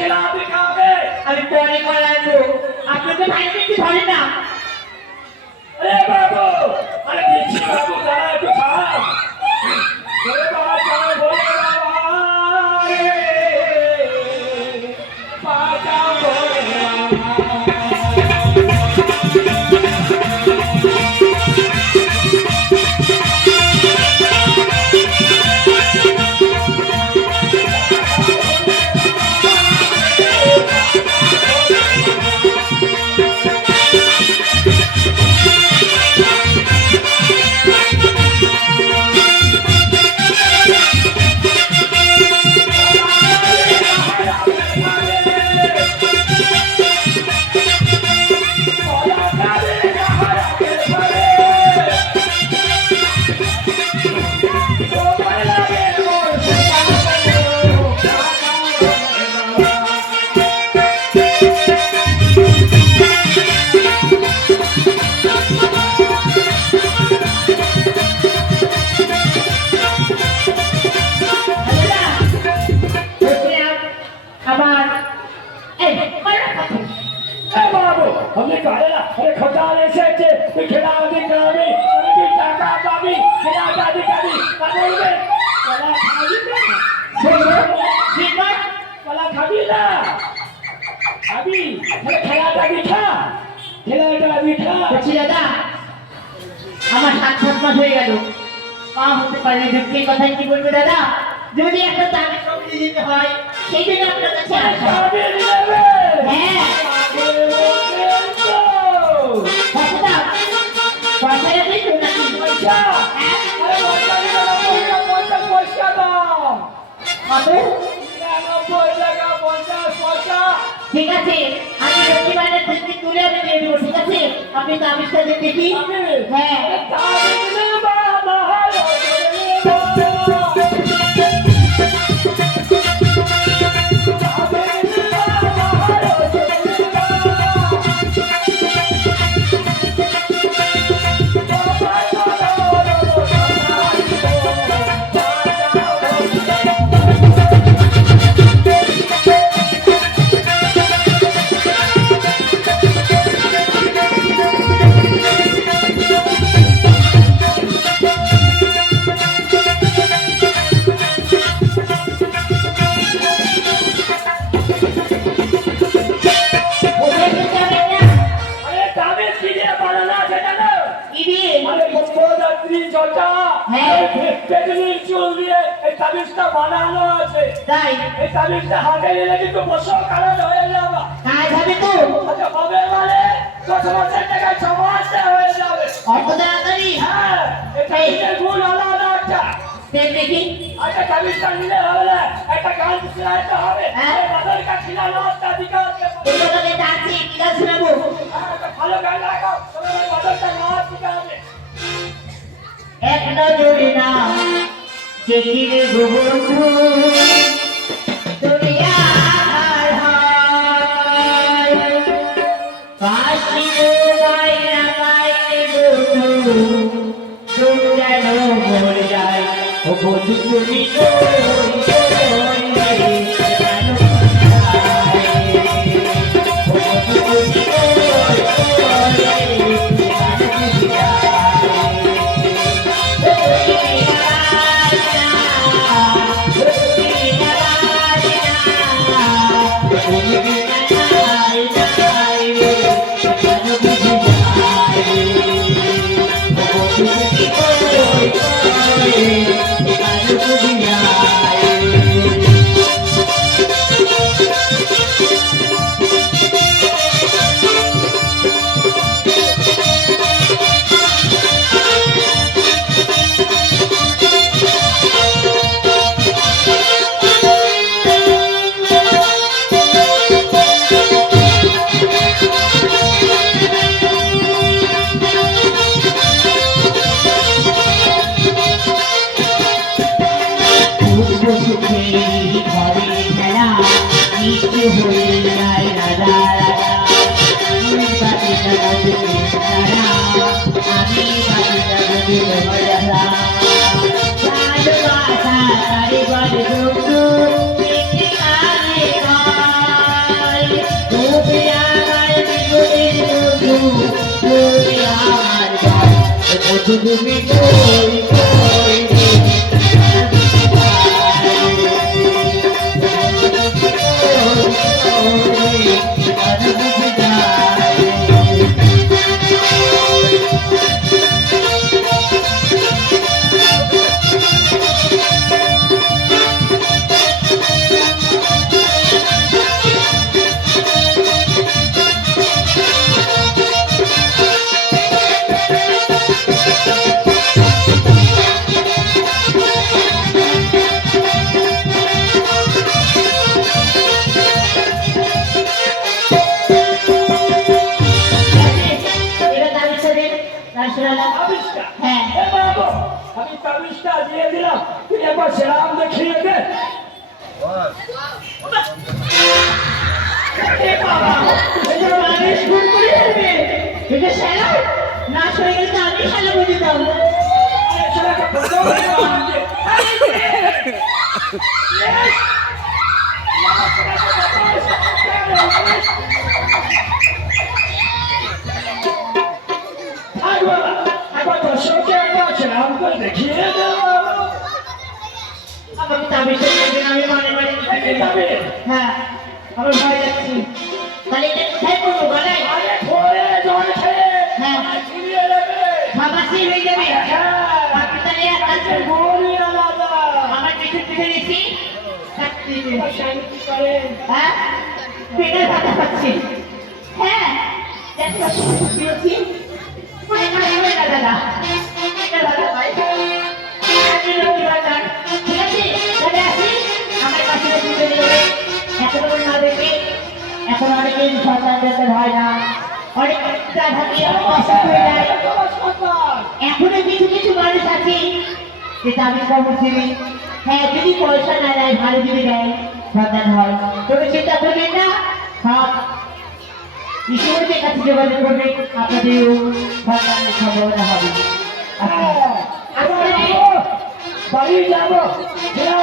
খেলা আপনি খাবে আমি পরে করাবো আপনাকে ভাই কিছু ধরে না আরে বাবু আরে দিচ্ছি বাবু দাঁড়া একটু খাও ওরে বাবা চলো বলে বাবা বাঁচাও বলে हमने कहा अरे खजाने से कि खिला दी करावी अरे की टाका पावी खिला दादी कादी कादे कला खावी ना सीमा कला खावी ना अभी अरे खिला दादी खा বলছি দাদা আমার 7 মাস হয়ে গেল পা হতে পারে ঢুকে কথাই কি বলবে দাদা যদি একটা টাকা কমিয়ে দিতে হয় সেই জন্য আপনার কাছে আসা হ্যাঁ পয়সা দিই তো নাকি পয়সা আরে পয়সা দাও কত 90 টাকা 50 পয়সা ঠিক আছে আমি রবিবারের দিন তুলে আমি দিয়ে দেবো ঠিক আছে আপনি তাবিজটা দেখি হ্যাঁ বানানো আছে তাই এই তাবিজটা হাতে নিলে কিন্তু বসো কারণ হয়ে যাবে কাজ হবে তো আচ্ছা হবে মানে 10,000 টাকা সমাজে হয়ে যাবে অত তাড়াতাড়ি হ্যাঁ এই গুণ আলাদা একটা দেখি আচ্ছা তাবিজটা নিলে হবে না একটা গান শোনাতে হবে এই বাদল কা খিলা নাচটা দিকাতে তোকে ডাকছি কি গান শোনাবো ভালো গান লাগাও তোমার বাদলটা নাচ দিকাতে এক নজরে না যেদিকে বন্ধু দুনিয়া হায় কাশিতে মাইরা মাইরে বন্ধু তুমি যেন মরে যায় ও বন্ধু তুমি শুধু বিজয় তাবিজটা হ্যাঁ এ বাবু আমি তাবিজটা দিয়ে দিলাম তুই একবার সেরাম দেখিয়ে দে এ বাবা এটা মানে শুরু করে দেবে এটা শালা না সরে গেলে তো আমি শালা বুঝে দাও আরে সেটাকে বলতে হবে একবার দর্শককে একবার সেরাম করে দেখিয়ে দে বাবু আমাকে তাবিজটা দেবেন আমি মনে মনে এই তাবিজ হ্যাঁ আমি ভয় যাচ্ছি তাহলে এটা কোথায় করবো গলায় আরে ধরে জল খেয়ে হ্যাঁ। ঝুলিয়ে দেবে খাবাসি হয়ে যাবে হ্যাঁ আপনি তাহলে এক কাজ করুন গৌরী আলাদা আমার পিছন পিছনে এসে কাটতে দিন। শান্তি করেন হ্যাঁ পেটের ব্যথা পাচ্ছি হ্যাঁ দেখো দিয়েছি মনে করে হবে না দাদা পেটের ব্যথা পাই আমি রোগী বাজার ঠিক আছে তাহলে আসি আমার পাশে দিতে দেবে এখন না দেখে এখন অনেকে সন্তান দিতে হয় না অনেক থাকে কষ্ট হয়ে যায় এখনো কিছু কিছু মানুষ আছে যেটা আমি কর্মজীবী হ্যাঁ যদি পয়সা না দেয় ভালো যদি দেয় সন্তান হয় তবে চিন্তা করবেন না সব ঈশ্বরের কাছে যোগাযোগ করবে আপনাদেরও সন্তানের সম্ভাবনা হবে বাড়ি যাবো খেলা